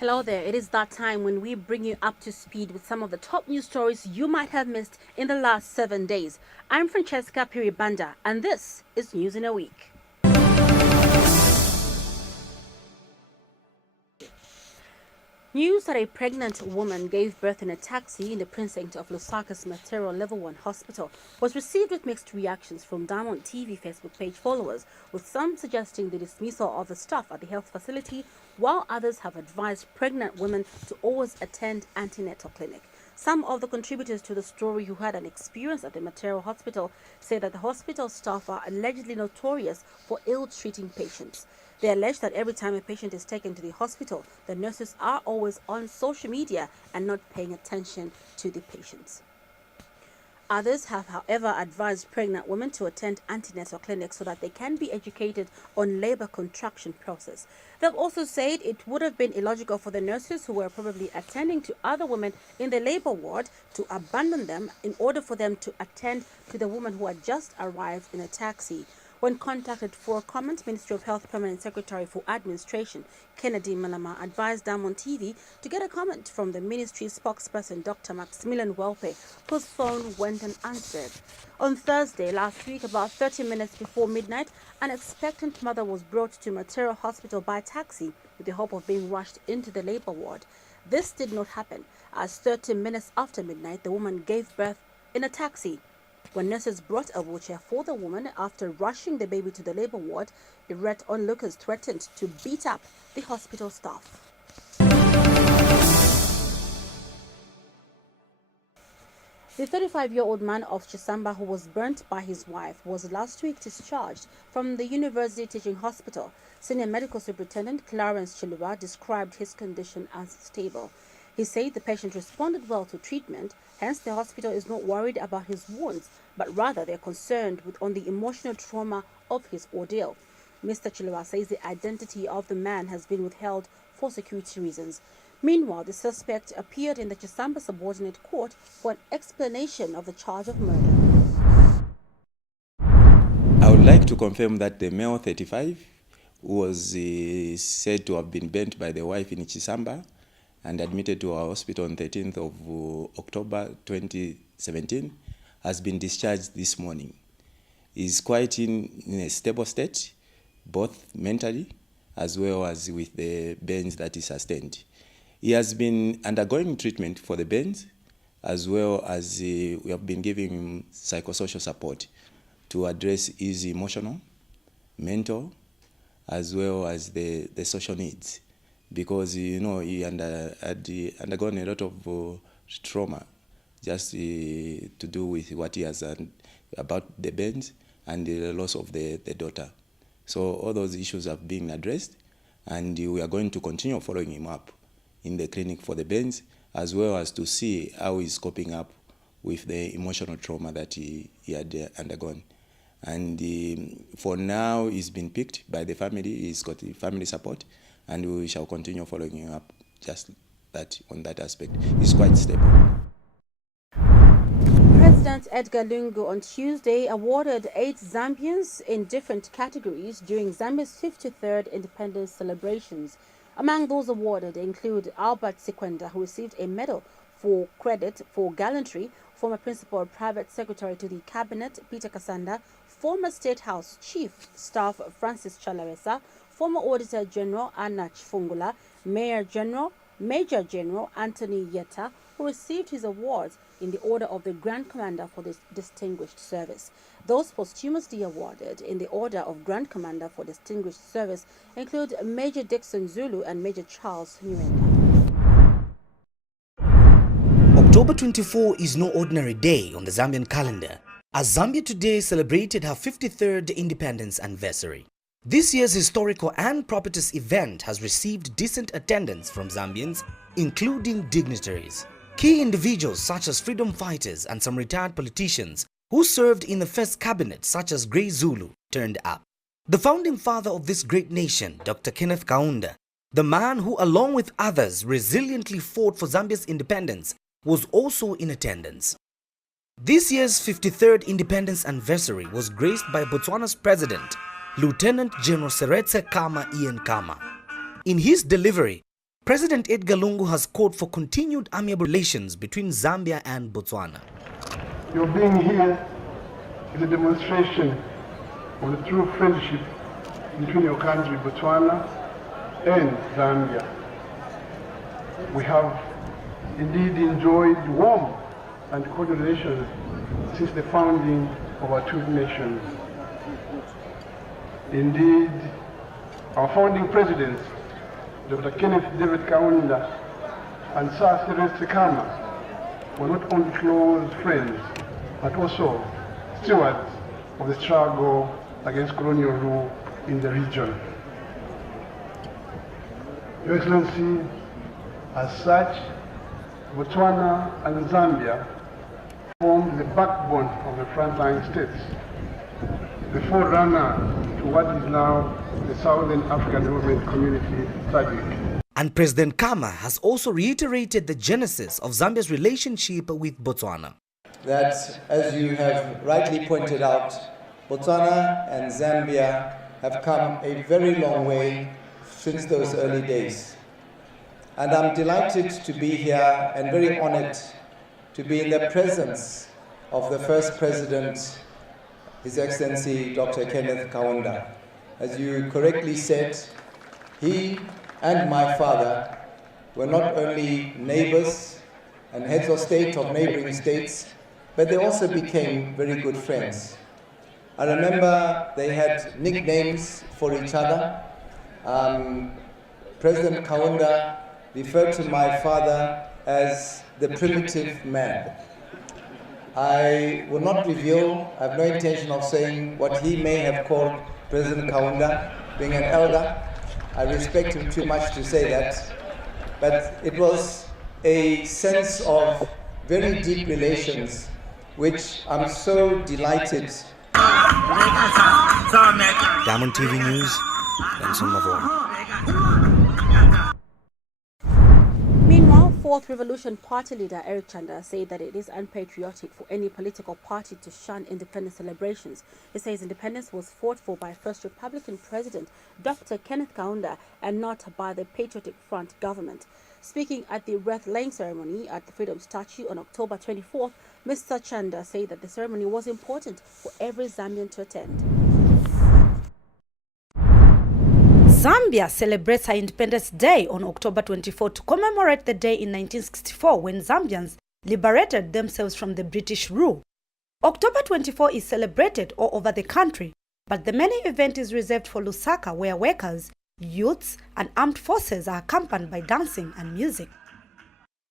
Hello there, it is that time when we bring you up to speed with some of the top news stories you might have missed in the last 7 days. I'm Francesca Phiri-Banda, and this is News in a Week. News that a pregnant woman gave birth in a taxi in the precinct of Lusaka's Matero Level 1 hospital was received with mixed reactions from Diamond TV Facebook page followers, with some suggesting the dismissal of the staff at the health facility, while others have advised pregnant women to always attend antenatal clinic. Some of the contributors to the story who had an experience at the Matero hospital say that the hospital staff are allegedly notorious for ill-treating patients. They allege that every time a patient is taken to the hospital, the nurses are always on social media and not paying attention to the patients. Others have, however, advised pregnant women to attend antenatal clinics so that they can be educated on labor contraction process. They've also said it would have been illogical for the nurses who were probably attending to other women in the labor ward to abandon them in order for them to attend to the woman who had just arrived in a taxi. When contacted for a comment, Ministry of Health Permanent Secretary for Administration, Kennedy Malama, advised Diamond TV to get a comment from the ministry spokesperson, Dr. Maximilian Welpe, whose phone went unanswered. On Thursday last week, about 30 minutes before midnight, an expectant mother was brought to Matero Hospital by taxi with the hope of being rushed into the labor ward. This did not happen, as 30 minutes after midnight, the woman gave birth in a taxi. When nurses brought a wheelchair for the woman after rushing the baby to the labor ward, irate onlookers threatened to beat up the hospital staff. The 35-year-old man of Chisamba who was burnt by his wife was last week discharged from the University Teaching Hospital. Senior Medical Superintendent Clarence Chiluba described his condition as stable. He said the patient responded well to treatment, hence the hospital is not worried about his wounds, but rather they're concerned on the emotional trauma of his ordeal. Mr. Chiluba says the identity of the man has been withheld for security reasons. Meanwhile, the suspect appeared in the Chisamba Subordinate Court for an explanation of the charge of murder. I would like to confirm that the male 35 was said to have been burnt by the wife in Chisamba and admitted to our hospital on 13th of October 2017, has been discharged this morning. He is quite in a stable state, both mentally as well as with the burns that he sustained. He has been undergoing treatment for the burns, as well as we have been giving him psychosocial support to address his emotional, mental, as well as the social needs. Because he had undergone a lot of trauma just to do with what he has done about the burns and the loss of the daughter. So all those issues have been addressed, and we are going to continue following him up in the clinic for the burns, as well as to see how he's coping up with the emotional trauma that he had undergone. And for now, he's been picked by the family. He's got the family support, and we shall continue following him up just that on that aspect. He's quite stable. President Edgar Lungu on Tuesday awarded 8 Zambians in different categories during Zambia's 53rd independence celebrations. Among those awarded include Albert Sikwenda, who received a medal for credit for gallantry, former principal private secretary to the cabinet Peter Kasanda, former State House Chief Staff Francis Chalaresa, former Auditor General Anna Chifungula, Major General Anthony Yetta, who received his awards in the order of the Grand Commander for this distinguished service. Those posthumously awarded in the order of Grand Commander for distinguished service include Major Dixon Zulu and Major Charles Nyuenda. October 24 is no ordinary day on the Zambian calendar, as Zambia today celebrated her 53rd independence anniversary. This year's historical and propitious event has received decent attendance from Zambians, including dignitaries. Key individuals such as freedom fighters and some retired politicians who served in the first cabinet, such as Grey Zulu, turned up. The founding father of this great nation, Dr. Kenneth Kaunda, the man who along with others resiliently fought for Zambia's independence, was also in attendance. This year's 53rd independence anniversary was graced by Botswana's president, Lieutenant General Seretse Khama Ian Khama. In his delivery, President Edgar Lungu has called for continued amiable relations between Zambia and Botswana. Your being here is a demonstration of the true friendship between your country, Botswana, and Zambia. We have indeed enjoyed warm and cordial relations since the founding of our two nations. Indeed, our founding presidents, Dr. Kenneth David Kaunda and Sir Francesca Kama, were not only close friends, but also stewards of the struggle against colonial rule in the region. Your Excellency, as such, Botswana and Zambia form the backbone of the frontline states, the forerunner to what is now the Southern African Development Community SADC. And President Kama has also reiterated the genesis of Zambia's relationship with Botswana. That, as you have rightly pointed out, Botswana and Zambia have come a very long way since those early days. And I'm delighted to be here and very honored to be in the presence of the first president, His Excellency Dr. Kenneth Kaunda. As you correctly said, he and my father were not only neighbors and heads of state of neighboring states, but they also became very good friends. I remember they had nicknames for each other. President Kaunda referred to my father as the primitive man. I will not reveal, I have no intention of saying what he may have called President Kaunda, being an elder. I respect him too much to say that. But it was a sense of very deep relations, which I'm so delighted. Diamond TV News, Benson Mavon. Meanwhile, Fourth Revolution Party leader Eric Chanda said that it is unpatriotic for any political party to shun independence celebrations. He says independence was fought for by first Republican President Dr. Kenneth Kaunda and not by the Patriotic Front government. Speaking at the wreath-laying ceremony at the Freedom Statue on October 24th, Mr. Chanda said that the ceremony was important for every Zambian to attend. Zambia celebrates her Independence Day on October 24 to commemorate the day in 1964 when Zambians liberated themselves from the British rule. October 24 is celebrated all over the country, but the main event is reserved for Lusaka, where workers, youths and armed forces are accompanied by dancing and music.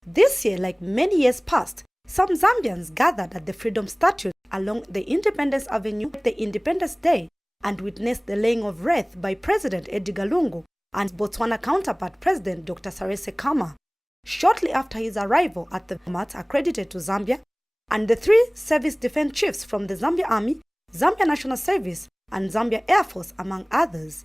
This year, like many years past, some Zambians gathered at the Freedom Statue along the Independence Avenue at the Independence Day and witnessed the laying of wreath by President Edgar Lungu and Botswana counterpart President Dr. Francesca Kama. Shortly after his arrival at the mat accredited to Zambia, and the three service defense chiefs from the Zambia Army, Zambia National Service and Zambia Air Force, among others.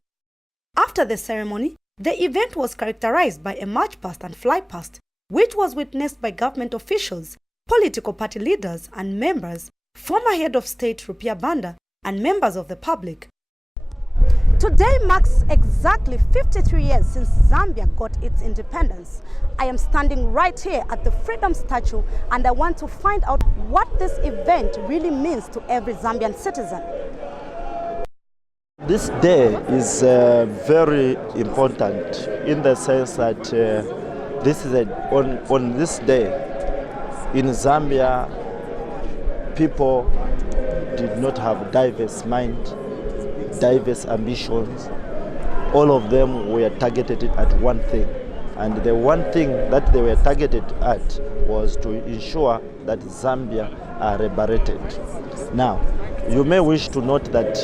After the ceremony, the event was characterized by a march past and fly past, which was witnessed by government officials, political party leaders and members, former head of state Phiri-Banda, and members of the public. Today marks exactly 53 years since Zambia got its independence. I am standing right here at the Freedom Statue and I want to find out what this event really means to every Zambian citizen. This day is very important in the sense that this is on this day in Zambia, people did not have diverse mind, diverse ambitions. All of them were targeted at one thing. And the one thing that they were targeted at was to ensure that Zambia are liberated. Now, you may wish to note that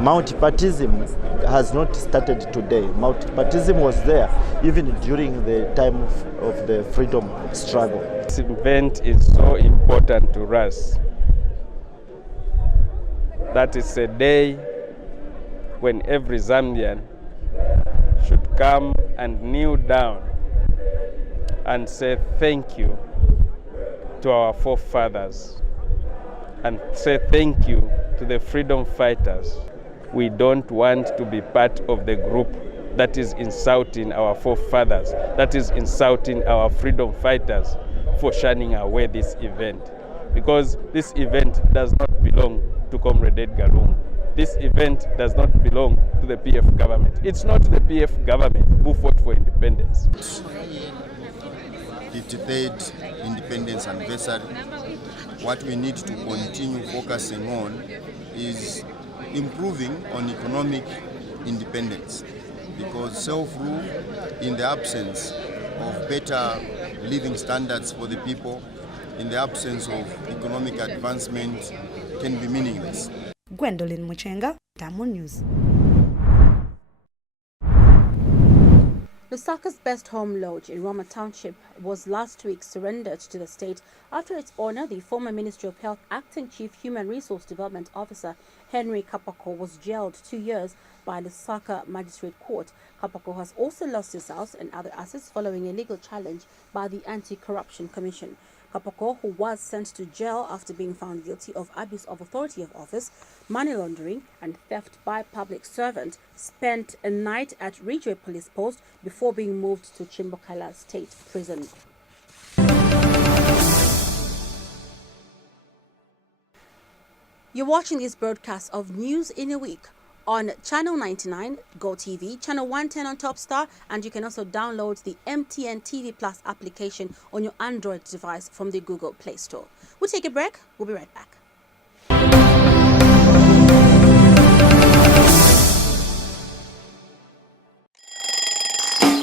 multipartyism has not started today. Multipartyism was there even during the time of the freedom struggle. This event is so important to us. That is a day when every Zambian should come and kneel down and say thank you to our forefathers and say thank you to the freedom fighters. We don't want to be part of the group that is insulting our forefathers, that is insulting our freedom fighters for shunning away this event. Because this event does not belong to Comrade Edgar Lungu. This event does not belong to the PF government. It's not the PF government who fought for independence. 53rd independence anniversary. What we need to continue focusing on is improving on economic independence, because self-rule, in the absence of better living standards for the people, in the absence of economic advancement, can be meaningless. Gwendolyn Muchenga, Diamond News. Lusaka's Best Home Lodge in Roma Township was last week surrendered to the state after its owner, the former Ministry of Health Acting Chief Human Resource Development Officer Henry Kapako, was jailed 2 years by Lusaka Magistrate Court. Kapako has also lost his house and other assets following a legal challenge by the Anti-Corruption Commission. Kapako, who was sent to jail after being found guilty of abuse of authority of office, money laundering and theft by public servant, spent a night at Ridgeway Police Post before being moved to Chimbokala State Prison. You're watching this broadcast of News in a Week on Channel 99, Go TV, Channel 110 on Topstar, and you can also download the MTN TV Plus application on your Android device from the Google Play Store. We'll take a break. We'll be right back.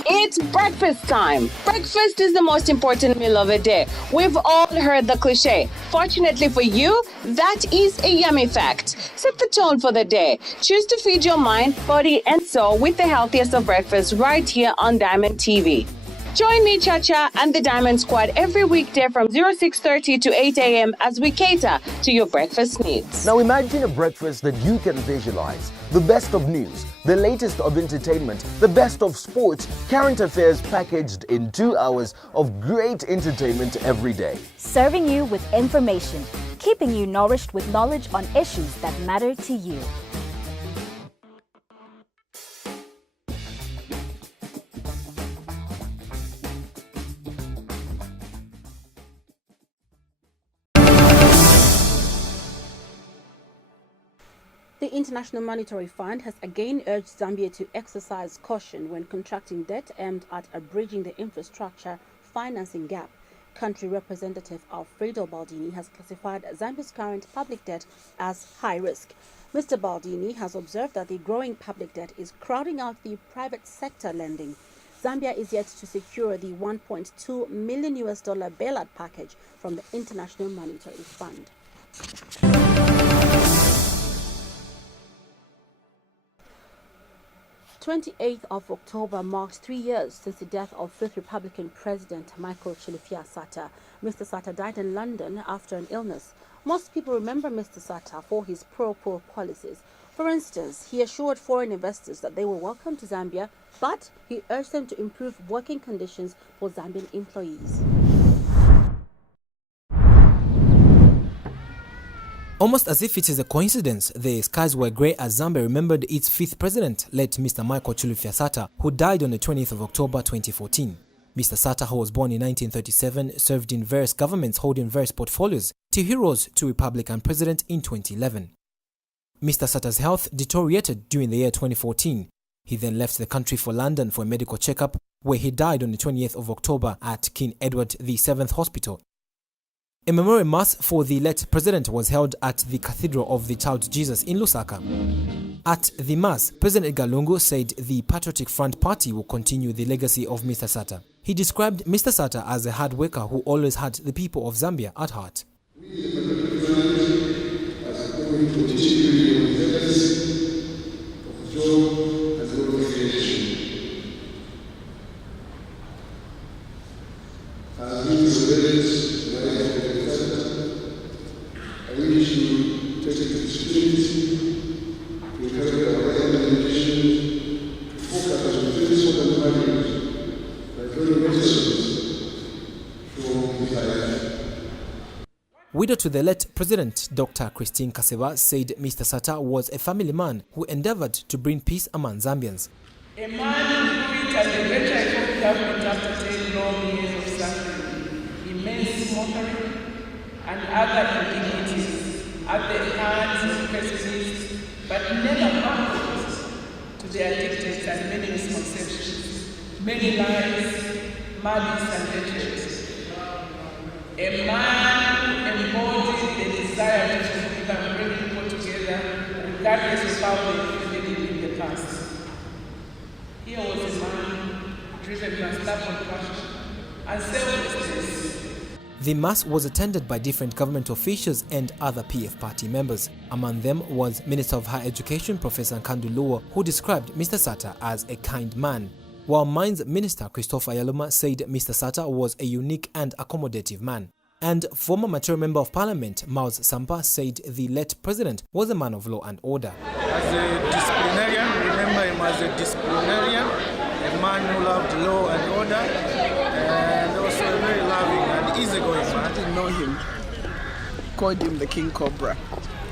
It's breakfast time. Breakfast is the most important meal of the day. We've all heard the cliche. Fortunately for you, that is a yummy fact. Set the tone for the day. Choose to feed your mind, body, and soul with the healthiest of breakfast right here on Diamond TV. Join me, Chacha, and the Diamond Squad every weekday from 06:30 to 8 a.m. as we cater to your breakfast needs. Now imagine a breakfast that you can visualize. The best of news, the latest of entertainment, the best of sports, current affairs packaged in 2 hours of great entertainment every day. Serving you with information, keeping you nourished with knowledge on issues that matter to you. The International Monetary Fund has again urged Zambia to exercise caution when contracting debt aimed at bridging the infrastructure financing gap. Country Representative Alfredo Baldini has classified Zambia's current public debt as high risk. Mr. Baldini has observed that the growing public debt is crowding out the private sector lending. Zambia is yet to secure the $1.2 million bailout package from the International Monetary Fund. 28th of October marks 3 years since the death of fifth Republican President Michael Chilufya Sata. Mr. Sata died in London after an illness. Most people remember Mr. Sata for his pro-poor policies. For instance, he assured foreign investors that they were welcome to Zambia, but he urged them to improve working conditions for Zambian employees. Almost as if it is a coincidence, the skies were grey as Zambia remembered its fifth president, late Mr. Michael Chilufya Sata, who died on the 20th of October 2014. Mr. Sata, who was born in 1937, served in various governments holding various portfolios till he rose to Republican president in 2011. Mr. Sata's health deteriorated during the year 2014. He then left the country for London for a medical checkup, where he died on the 20th of October at King Edward VII Hospital. A memorial mass for the late president was held at the Cathedral of the Child Jesus in Lusaka. At the mass, President Edgar Lungu said the Patriotic Front Party will continue the legacy of Mr. Sata. He described Mr. Sata as a hard worker who always had the people of Zambia at heart. Widow to the late President Dr. Christine Kaseba said Mr. Sata was a family man who endeavored to bring peace among Zambians. A man who quit as a venture government after 10 long years of suffering, immense mockery, and other indignities at the hands of pessimists, but never humbled to their dictates and many misconceptions, many lies, malice, and hatred. A man who embodied the desire to forgive and bring people together, regardless of how they did in the past. Here was a man driven by stubborn passion and selflessness. The mass was attended by different government officials and other PF party members. Among them was Minister of Higher Education Professor Nkandu Luo, who described Mr. Sata as a kind man, while Mines Minister Christopher Yaloma said Mr. Sata was a unique and accommodative man. And former Material Member of Parliament Maus Sampa said the late president was a man of law and order. As a disciplinarian, remember him as a disciplinarian, a man who loved law and order, and also a very loving and easygoing man. I didn't know him, called him the King Cobra,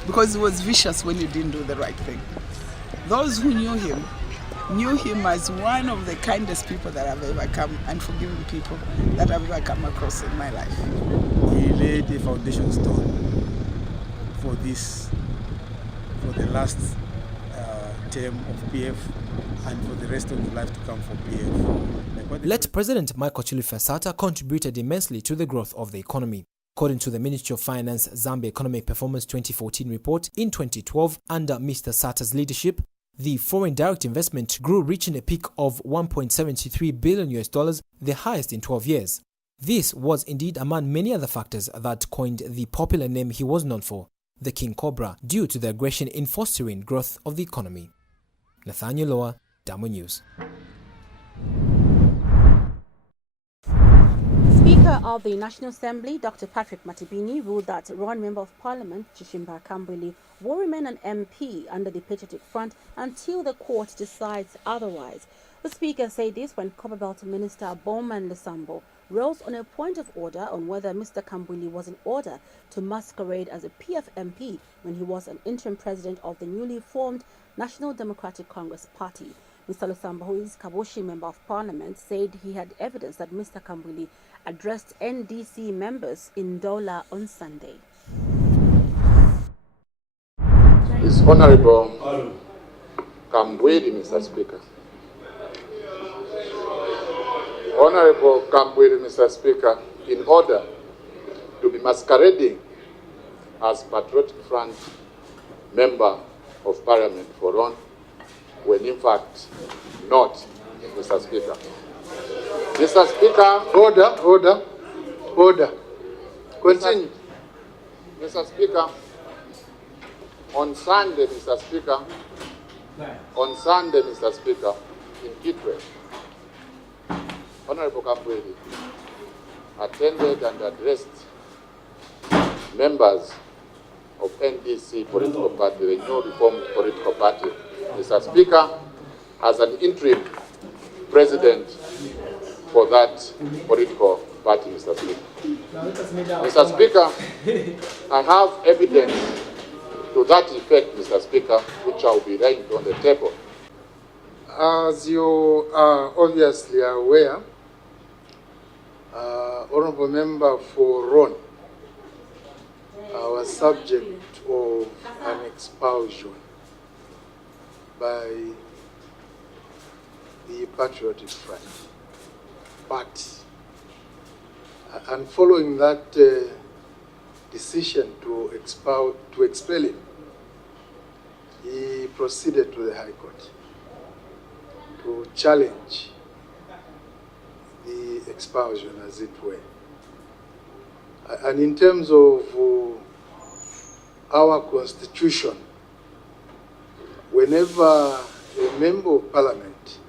because he was vicious when you didn't do the right thing. Those who knew him as one of the kindest people that I've ever come, and forgiving people that I've ever come across in my life. He laid the foundation stone for this, for the last term of PF and for the rest of the life to come for PF. Late President Michael Chilufya Sata contributed immensely to the growth of the economy. According to the Ministry of Finance Zambia Economic Performance 2014 report, in 2012, under Mr. Sata's leadership, the foreign direct investment grew, reaching a peak of $1.73 billion, the highest in 12 years. This was indeed among many other factors that coined the popular name he was known for, the King Cobra, due to the aggression in fostering growth of the economy. Nathaniel Loa, Damo News. Speaker of the National Assembly, Dr. Patrick Matibini, ruled that Rwanda Member of Parliament, Chishimba Kambwili, will remain an MP under the Patriotic Front until the court decides otherwise. The Speaker said this when Copperbelt Minister Bowman Lesambo rose on a point of order on whether Mr. Kambwili was in order to masquerade as a PF MP when he was an interim president of the newly formed National Democratic Congress Party. Mr. Lesambo, who is Kaboshi Member of Parliament, said he had evidence that Mr. Kambwili addressed NDC members in Dola on Sunday. His Honorable Kambwili, Mr. Speaker. Honorable Kambwili, Mr. Speaker, in order to be masquerading as Patriotic Front Member of Parliament for Ron, when in fact not, Mr. Speaker. Mr. Speaker, order. Continue. Mr. Speaker, on Sunday, Mr. Speaker, in Kitwe, Honorable Kambwili attended and addressed members of NDC political party, the new reformed political party, Mr. Speaker, as an interim president for that political party, Mr. Speaker. Mr. Speaker, I have evidence to that effect, Mr. Speaker, which I will be laying on the table. As you are obviously aware, Honorable Member for Ron was subject of an expulsion by the Patriotic Front. But, and following that decision to expel him, he proceeded to the High Court to challenge the expulsion, as it were. And in terms of our constitution, whenever a member of parliament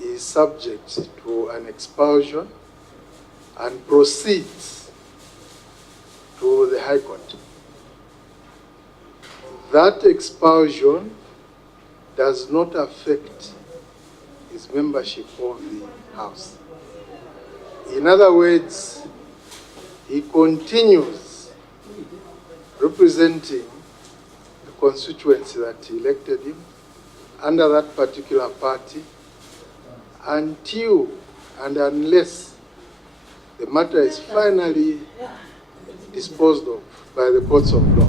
is subject to an expulsion and proceeds to the High Court, that expulsion does not affect his membership of the House. In other words, he continues representing the constituency that elected him under that particular party until and unless the matter is finally disposed of by the courts of law.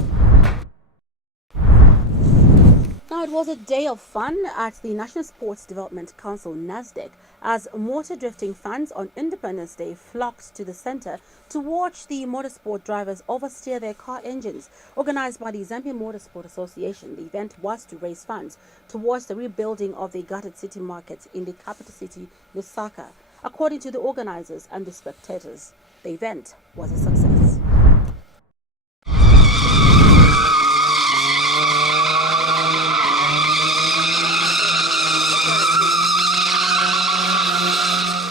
Now, it was a day of fun at the National Sports Development Council, NASDEC, as motor drifting fans on Independence Day flocked to the center to watch the motorsport drivers oversteer their car engines. Organized by the Zambian Motorsport Association, the event was to raise funds towards the rebuilding of the gutted city market in the capital city, Lusaka. According to the organizers and the spectators, the event was a success.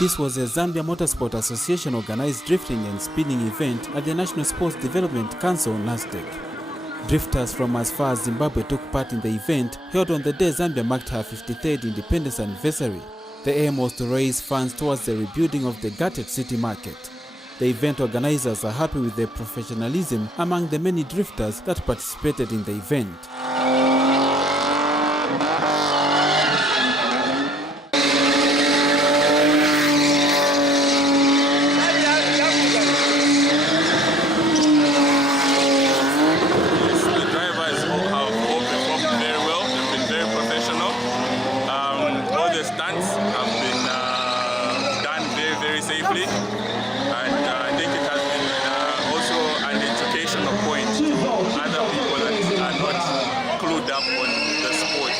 This was a Zambia Motorsport Association organized drifting and speeding event at the National Sports Development Council, NASDEC. Drifters from as far as Zimbabwe took part in the event held on the day Zambia marked her 53rd independence anniversary. The aim was to raise funds towards the rebuilding of the gutted city market. The event organizers are happy with the professionalism among the many drifters that participated in the event. Safely, and I think it has been also an educational point to other people that are not clued up on the sport.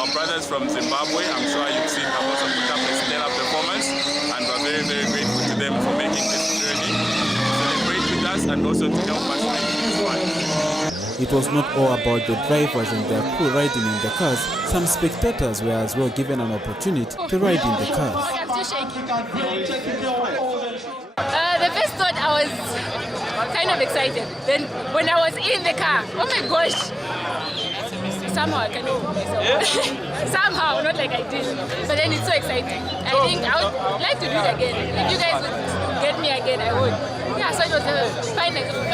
Our brothers from Zimbabwe, I'm sure you've seen, have also put up a stellar performance, and we're very, very grateful to them for making this journey to celebrate with us and also to help us make this fun. It was not all about the drivers and their crew riding in the cars. Some spectators were as well given an opportunity to ride in the cars. The first thought, I was kind of excited. Then when I was in the car, oh my gosh, somehow I cannot do myself. Somehow, not like I did. But then it's so exciting. I think I would like to do it again. If you guys would get me again, I would. Yeah, so it was a fun experience.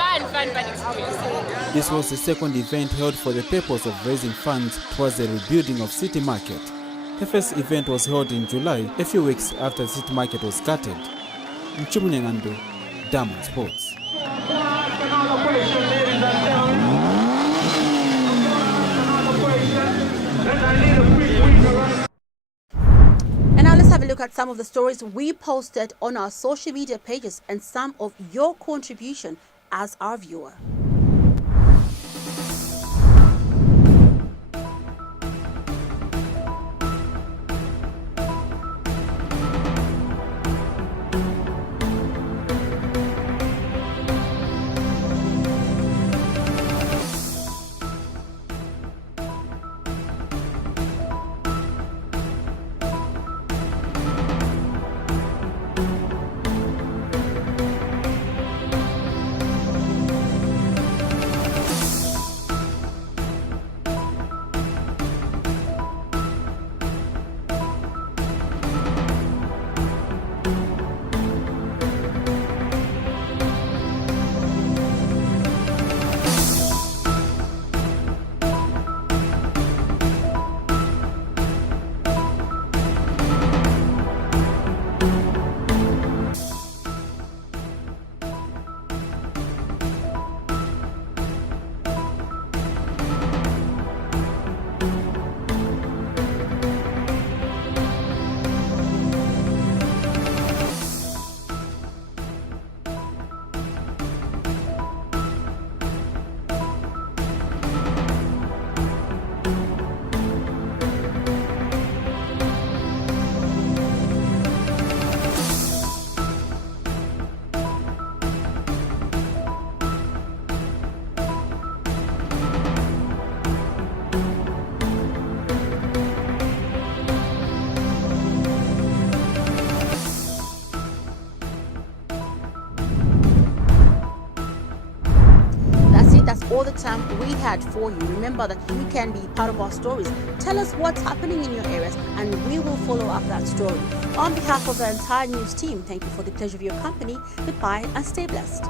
This was the second event held for the purpose of raising funds towards the rebuilding of City Market. The first event was held in July, a few weeks after the City Market was gutted. Mchimunyangando, Diamond Sports. And now let's have a look at some of the stories we posted on our social media pages and some of your contribution as our viewer. All the time we had for you. Remember that you can be part of our stories. Tell us what's happening in your areas and we will follow up that story. On behalf of the entire news team, thank you for the pleasure of your company. Goodbye and stay blessed.